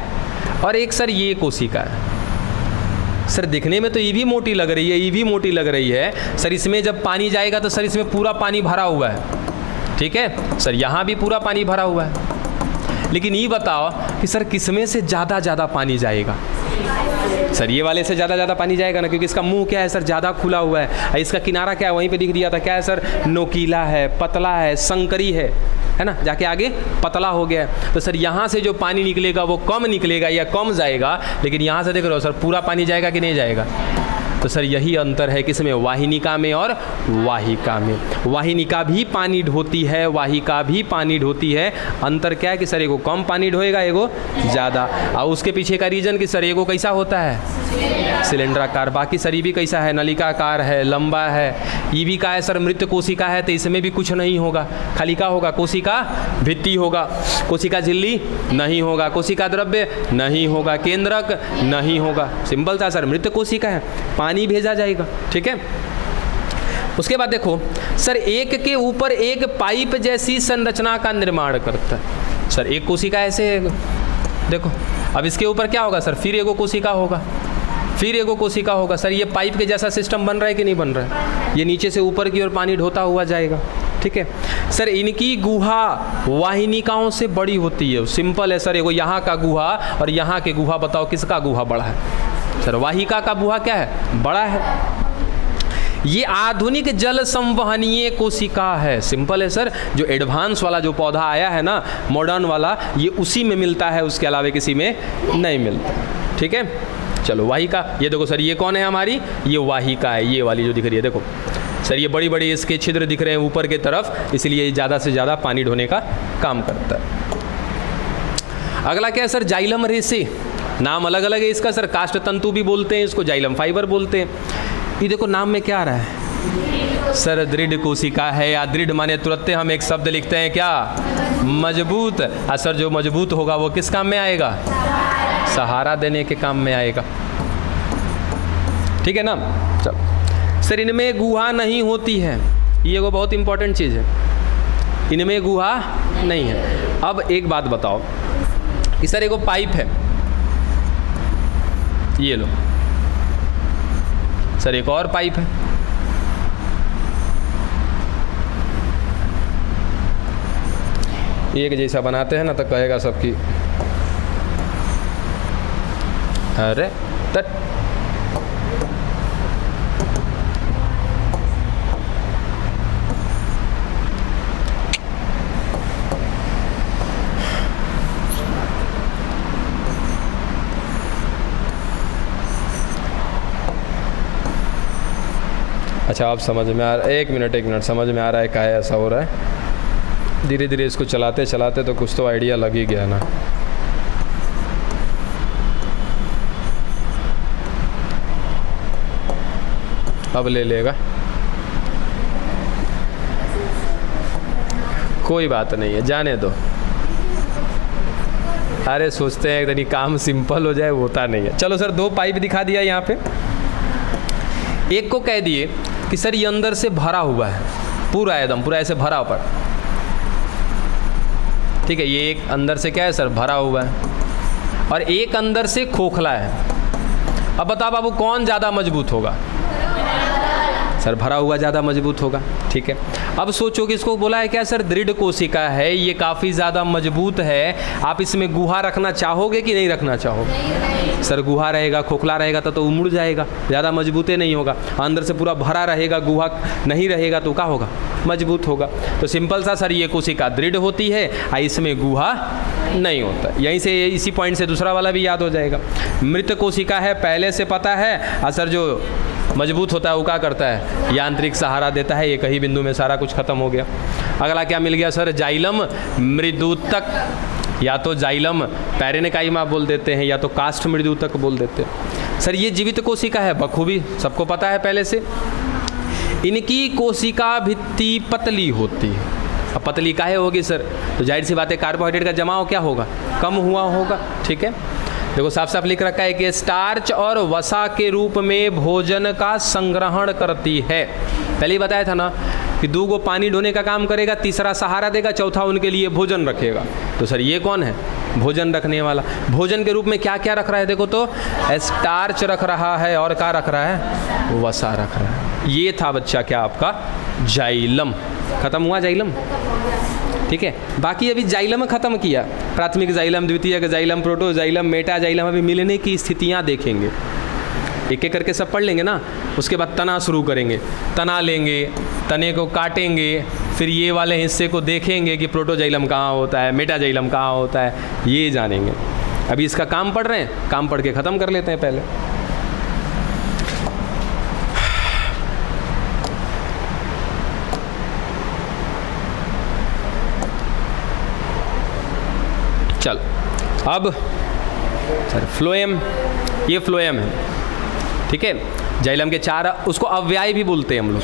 और एक सर ये कोशिका है। सर दिखने में तो ये भी मोटी लग रही है, ये भी मोटी लग रही है। सर इसमें जब पानी जाएगा तो सर इसमें पूरा पानी भरा हुआ है, ठीक है। सर यहाँ भी पूरा पानी भरा हुआ है, लेकिन ये बताओ कि सर किसमें से ज़्यादा पानी जाएगा। सर ये वाले से ज़्यादा पानी जाएगा ना, क्योंकि इसका मुंह क्या है सर, ज़्यादा खुला हुआ है। इसका किनारा क्या है, वहीं पे दिख दिया था, क्या है सर, नोकीला है, पतला है, संकरी है ना, जाके आगे पतला हो गया है। तो सर यहाँ से जो पानी निकलेगा वो कम निकलेगा या कम जाएगा, लेकिन यहाँ से देख रहे हो सर पूरा पानी जाएगा कि नहीं जाएगा। तो सर यही अंतर है किसमें, वाहिनिका में और वाहिका में। वाहिनिका भी पानी ढोती है, वाहिका भी पानी ढोती है। अंतर क्या है कि सर एगो कम पानी ढोएगा, एगो ज़्यादा। और उसके पीछे का रीजन कि सर एगो कैसा होता है, सिलेंडराकार, बाकी सर ये भी कैसा है, नलिकाकार है, लंबा है। ये भी का है सर, मृत कोशिका है, तो इसमें भी कुछ नहीं होगा, खाली का होगा, कोशिका भित्ति होगा, कोशिका झिल्ली नहीं होगा, कोशिका द्रव्य नहीं होगा, केंद्रक नहीं होगा। सिंपल था सर, मृत कोशिका है, पानी भेजा जाएगा, ठीक है। उसके बाद देखो सर, एक के ऊपर एक पाइप जैसी संरचना का निर्माण करता है। सर एक कोशिका ऐसे है, देखो। अब इसके ऊपर क्या होगा सर, फिर एगो कोशिका होगा, फिर एगो कोशिका होगा। सर ये पाइप के जैसा सिस्टम बन रहा है कि नहीं बन रहा है, ये नीचे से ऊपर की ओर पानी ढोता हुआ जाएगा, ठीक है। सर इनकी गुहा वाहिनिकाओं से बड़ी होती है, सिंपल है सर। एगो यहाँ का गुहा और यहाँ के गुहा, बताओ किसका गुहा बड़ा है। सर वाहिका का गुहा क्या है, बड़ा है। ये आधुनिक जल संवहनीय कोशिका है, सिंपल है सर। जो एडवांस वाला जो पौधा आया है ना, मॉडर्न वाला, ये उसी में मिलता है, उसके अलावा किसी में नहीं मिलता, ठीक है। चलो वाहिका, ये देखो सर ये कौन है हमारी, ये वाहिका है, ये वाली जो दिख रही है देखो सर, ये बड़ी बड़ी इसके छिद्र दिख रहे हैं ऊपर के तरफ, इसलिए ये ज़्यादा से ज़्यादा पानी ढोने का काम करता है। अगला क्या है सर, जाइलम रेसे, नाम अलग अलग है इसका सर, काष्ठ तंतु भी बोलते हैं इसको, जाइलम फाइबर बोलते हैं। ये देखो नाम में क्या आ रहा है सर, दृढ़ कोशिका है, या दृढ़ माने तुरंत हम एक शब्द लिखते हैं क्या, मजबूत। सर जो मजबूत होगा वो किस काम में आएगा, सहारा देने के काम में आएगा, ठीक है ना। चलो सर, इनमें गुहा नहीं होती है, ये वो बहुत इंपॉर्टेंट चीज़ है, इनमें गुहा नहीं है। अब एक बात बताओ कि सर एक पाइप है, ये लो सर, एक और पाइप है, एक जैसा बनाते हैं ना तो कहेगा सबकी अरे तट। अच्छा आप समझ में आ रहा है, एक मिनट समझ में आ रहा है काहे ऐसा हो रहा है। धीरे धीरे इसको चलाते चलाते तो कुछ तो आइडिया लग ही गया ना। अब ले लेगा, कोई बात नहीं है, जाने दो। अरे सोचते हैं कि काम सिंपल हो जाए, होता नहीं है। चलो सर, दो पाइप दिखा दिया यहाँ पे, एक को कह दिए कि सर ये अंदर से भरा हुआ है, पूरा एकदम पूरा ऐसे भरा हुआ, ठीक है। ये एक अंदर से क्या है सर, भरा हुआ है, और एक अंदर से खोखला है। अब बताओ बाबू कौन ज़्यादा मजबूत होगा, सर भरा हुआ ज़्यादा मजबूत होगा, ठीक है। अब सोचो कि इसको बोला है क्या सर, दृढ़ कोशिका है, ये काफ़ी ज़्यादा मजबूत है, आप इसमें गुहा रखना चाहोगे कि नहीं रखना चाहोगे? सर गुहा रहेगा, खोखला रहेगा तो उमुड़ जाएगा, ज़्यादा मजबूत नहीं होगा। अंदर से पूरा भरा रहेगा, गुहा नहीं रहेगा तो क्या होगा, मजबूत होगा। तो सिंपल सा सर, ये कोशिका दृढ़ होती है, इसमें गुहा नहीं होता। यहीं से इसी पॉइंट से दूसरा वाला भी याद हो जाएगा। मृत कोशिका है, पहले से पता है, और सर जो मजबूत होता है वो क्या करता है, यांत्रिक सहारा देता है। एक ही बिंदु में सारा कुछ खत्म हो गया। अगला क्या मिल गया सर, जाइलम मृदुतक, या तो जाइलम पैरेनिकाइमा बोल देते हैं, या तो काष्ठ मृदुतक बोल देते हैं। सर ये जीवित कोशिका है, बखूबी सबको पता है पहले से। इनकी कोशिका भित्ति पतली होती है। अब पतली काहे होगी सर, तो जाहिर सी बात है कार्बोहाइड्रेट का जमाव क्या होगा, कम हुआ होगा, ठीक है। देखो साफ साफ लिख रखा है कि स्टार्च और वसा के रूप में भोजन का संग्रहण करती है। पहले ही बताया था ना कि दो गो पानी ढोने का काम करेगा, तीसरा सहारा देगा, चौथा उनके लिए भोजन रखेगा। तो सर ये कौन है, भोजन रखने वाला। भोजन के रूप में क्या क्या रख रहा है, देखो तो स्टार्च रख रहा है, और क्या रख रहा है, वसा रख रहा है। ये था बच्चा क्या आपका जाइलम। खत्म हुआ जाइलम, ठीक है। बाकी अभी जाइलम खत्म किया, प्राथमिक जाइलम, द्वितीयक xylem, proto xylem, Meta xylem, अभी मिलने की स्थितियां देखेंगे, एक एक करके सब पढ़ लेंगे ना। उसके बाद तना शुरू करेंगे, तना लेंगे, तने को काटेंगे, फिर ये वाले हिस्से को देखेंगे कि प्रोटोजाइलम कहाँ होता है, मेटाजाइलम कहाँ होता है, ये जानेंगे। अभी इसका काम पढ़ रहे हैं, काम पढ़ के ख़त्म कर लेते हैं पहले। चल अब सर फ्लोएम, ये फ्लोएम है, ठीक है। जाइलम के चार, उसको अव्यय भी बोलते हैं हम लोग,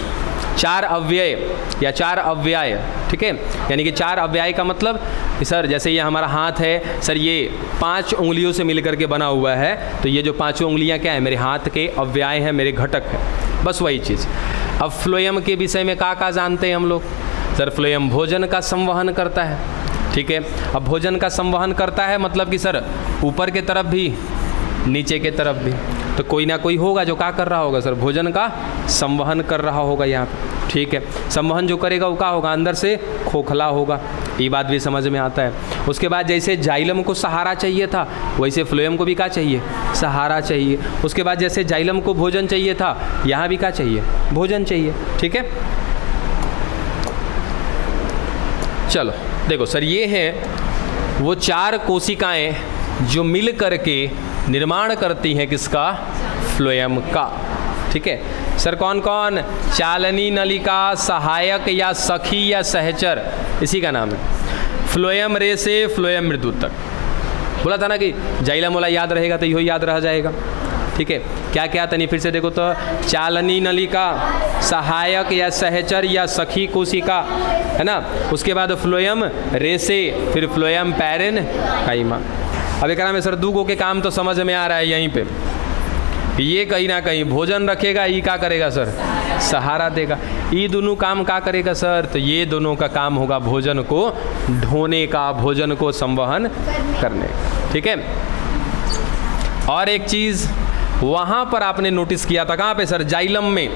चार अव्यय या चार अव्यय, ठीक है। यानी कि चार अव्यय का मतलब कि सर जैसे ये हमारा हाथ है सर, ये 5 उंगलियों से मिलकर के बना हुआ है, तो ये जो 5 उंगलियां क्या है, मेरे हाथ के अव्यय हैं, मेरे घटक है, बस वही चीज़। अब फ्लोएम के विषय में क्या जानते हैं हम लोग, सर फ्लोएम भोजन का संवहन करता है, ठीक है। अब भोजन का संवहन करता है मतलब कि सर ऊपर के तरफ भी, नीचे के तरफ भी, तो कोई ना कोई होगा जो क्या कर रहा होगा सर, भोजन का संवहन कर रहा होगा यहाँ पे, ठीक है। संवहन जो करेगा वो क्या होगा, अंदर से खोखला होगा, ये बात भी समझ में आता है। उसके बाद जैसे जाइलम को सहारा चाहिए था, वैसे फ्लोएम को भी क्या चाहिए, सहारा चाहिए। उसके बाद जैसे जाइलम को भोजन चाहिए था, यहाँ भी क्या चाहिए, भोजन चाहिए, ठीक है। चलो देखो सर, ये हैं वो 4 कोशिकाएं जो मिल करके निर्माण करती हैं किसका? फ्लोएम का। ठीक है सर, कौन कौन? चालनी नलिका, सहायक या सखी या सहचर, इसी का नाम है। फ्लोएम रे से फ्लोएम मृदुत तक। बोला था ना कि जाइलम वाला याद रहेगा तो यही याद रह जाएगा। ठीक है, क्या क्या तनी फिर से देखो तो, चालनी नलिका, सहायक या सहचर या सखी कोशिका, है ना। उसके बाद फ्लोएम रेसे, फिर फ्लोएम पैरेनकाइमा। अब एक नाम है सर, दूगो के काम तो समझ में आ रहा है यहीं पे। ये कहीं ना कहीं भोजन रखेगा, ये क्या करेगा सर? सहारा देगा। ये दोनों काम क्या करेगा सर? तो ये दोनों का काम होगा भोजन को ढोने का, भोजन को संवहन करने का। ठीक है, और एक चीज़ वहाँ पर आपने नोटिस किया था, कहाँ पे सर? जाइलम में।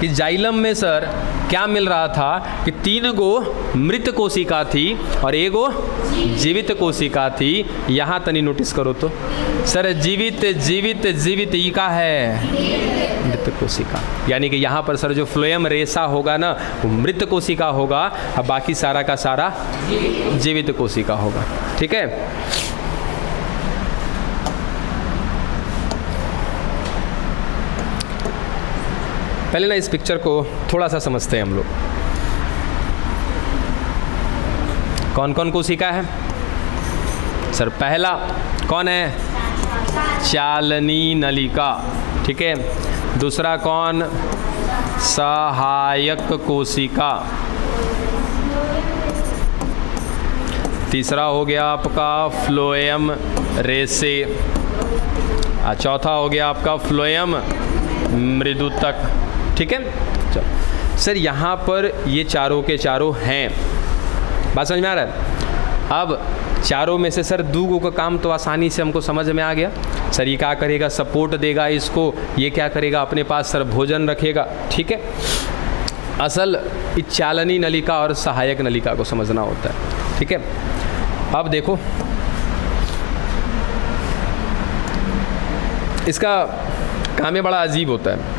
कि जाइलम में सर क्या मिल रहा था कि 3 गो मृत कोशिका थी और 1 गो जीवित कोशिका थी। यहाँ तनी नोटिस करो तो सर, जीवित जीवित जीवित ई का है मृत कोशिका, यानी कि यहाँ पर सर जो फ्लोएम रेसा होगा ना वो मृत कोशिका होगा, अब बाकी सारा का सारा जीवित कोशिका होगा। ठीक है, पहले ना इस पिक्चर को थोड़ा सा समझते हैं हम लोग। कौन कौन कोशिका है सर? पहला कौन है? चालनी नलिका। ठीक है, दूसरा कौन? सहायक कोशिका। तीसरा हो गया आपका फ्लोएम रेसे। चौथा हो गया आपका फ्लोएम मृदुतक। ठीक है, चलो सर यहाँ पर ये चारों के चारों हैं, बात समझ में आ रहा है? अब चारों में से सर 2 गो का काम तो आसानी से हमको समझ में आ गया। सर ये क्या करेगा? सपोर्ट देगा इसको। ये क्या करेगा? अपने पास सर भोजन रखेगा। ठीक है, असल इस चालनी नलिका और सहायक नलिका को समझना होता है। ठीक है, अब देखो इसका काम ही बड़ा अजीब होता है।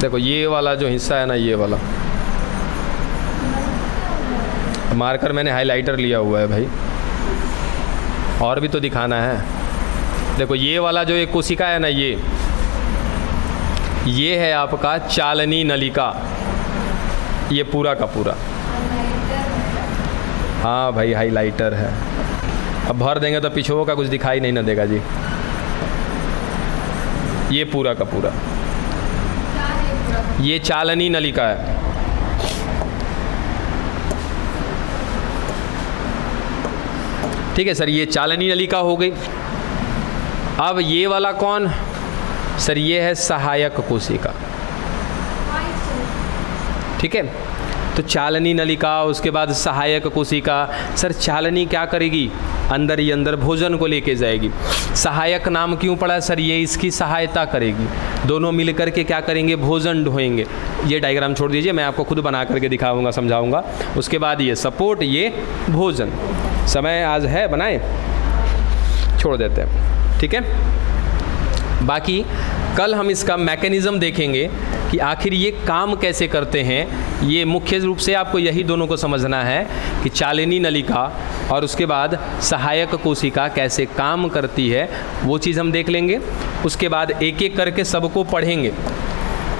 देखो ये वाला जो हिस्सा है ना, ये वाला मार्कर मैंने हाइलाइटर लिया हुआ है भाई, और भी तो दिखाना है। देखो ये वाला जो एक कोशिका है ना, ये है आपका चालनी नलिका, ये पूरा का पूरा। हाँ भाई हाइलाइटर है, अब भर देंगे तो पिछुओं का कुछ दिखाई नहीं ना देगा जी। ये पूरा का पूरा ये चालनी नलिका है। ठीक है सर, ये चालनी नलिका हो गई। अब ये वाला कौन सर? ये है सहायक कोशिका। ठीक है, तो चालनी नलिका, उसके बाद सहायक कोशिका। सर चालनी क्या करेगी? अंदर ही अंदर भोजन को लेके जाएगी। सहायक नाम क्यों पड़ा सर? ये इसकी सहायता करेगी। दोनों मिलकर के क्या करेंगे? भोजन ढोएंगे। ये डायग्राम छोड़ दीजिए, मैं आपको खुद बना करके दिखाऊंगा, समझाऊंगा। उसके बाद ये सपोर्ट, ये भोजन। समय आज है, बनाए, छोड़ देते हैं। ठीक है, बाकी कल हम इसका मैकेनिज़्म देखेंगे कि आखिर ये काम कैसे करते हैं। ये मुख्य रूप से आपको यही दोनों को समझना है कि चालनी नलिका और उसके बाद सहायक कोशिका कैसे काम करती है, वो चीज़ हम देख लेंगे। उसके बाद एक एक करके सबको पढ़ेंगे।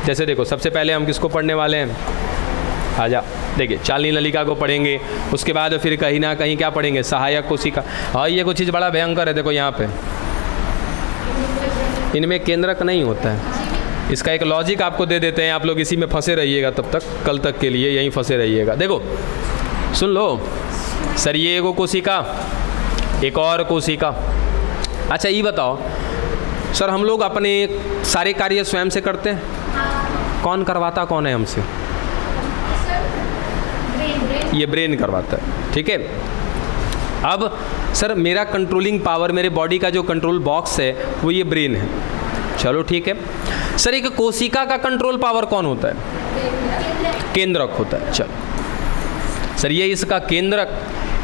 जैसे देखो, सबसे पहले हम किसको पढ़ने वाले हैं? आजा, देखिए चालनी नलिका को पढ़ेंगे। उसके बाद फिर कहीं ना कहीं क्या पढ़ेंगे? सहायक कोशिका। और ये कुछ चीज़ बड़ा भयंकर है, देखो यहाँ पे इनमें केंद्रक नहीं होता है। इसका एक लॉजिक आपको दे देते हैं, आप लोग इसी में फंसे रहिएगा तब तक, कल तक के लिए यहीं फंसे रहिएगा। देखो सुन लो सर, ये एगो कोशिका, एक और कोशिका। अच्छा ये बताओ सर, हम लोग अपने सारे कार्य स्वयं से करते हैं? कौन करवाता कौन है हमसे? ये ब्रेन करवाता है। ठीक है, अब सर मेरा कंट्रोलिंग पावर, मेरे बॉडी का जो कंट्रोल बॉक्स है वो ये ब्रेन है। चलो ठीक है सर, एक कोशिका का कंट्रोल पावर कौन होता है? केंद्रक होता है। चलो सर, ये इसका केंद्रक,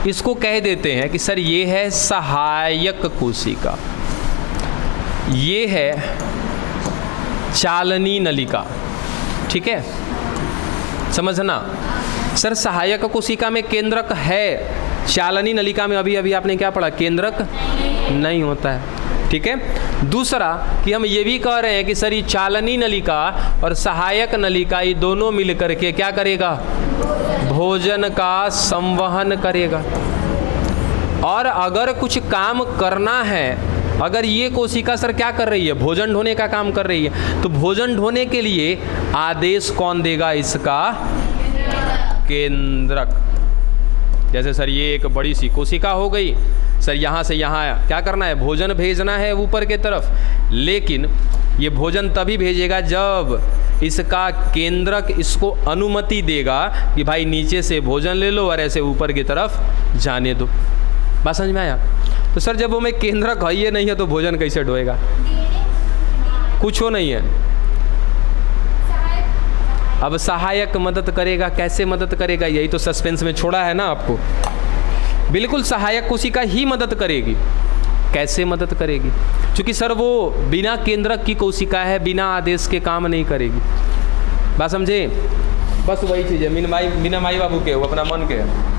इसको कह देते हैं कि सर ये है सहायक कोशिका। ये है चालनी नलिका, ठीक है, समझना। सर सहायक कोशिका में केंद्रक है, चालनी नलिका में अभी अभी आपने क्या पढ़ा, केंद्रक नहीं होता है, ठीक है। दूसरा कि हम ये भी कह रहे हैं कि सर ये चालनी नलिका और सहायक नलिका ये दोनों मिलकर के क्या करेगा, भोजन का संवहन करेगा। और अगर कुछ काम करना है, अगर ये कोशिका सर क्या कर रही है, भोजन ढोने का काम कर रही है, तो भोजन ढोने के लिए आदेश कौन देगा, इसका केंद्रक। जैसे सर ये एक बड़ी सी कोशिका हो गई, सर यहाँ से यहाँ क्या करना है, भोजन भेजना है ऊपर के तरफ, लेकिन ये भोजन तभी भेजेगा जब इसका केंद्रक इसको अनुमति देगा कि भाई नीचे से भोजन ले लो और ऐसे ऊपर की तरफ जाने दो। बात समझ में आया? तो सर जब वो में केंद्रक है ये नहीं है तो भोजन कैसे ढोएगा, कुछ हो नहीं है। अब सहायक मदद करेगा, कैसे मदद करेगा, यही तो सस्पेंस में छोड़ा है ना आपको। बिल्कुल सहायक कोशिका ही मदद करेगी। कैसे मदद करेगी? क्योंकि सर वो बिना केंद्रक की कोशिका है, बिना आदेश के काम नहीं करेगी। बात समझे? बस वही चीज़ है, बिना माई बाबू के, वो अपना मन के है।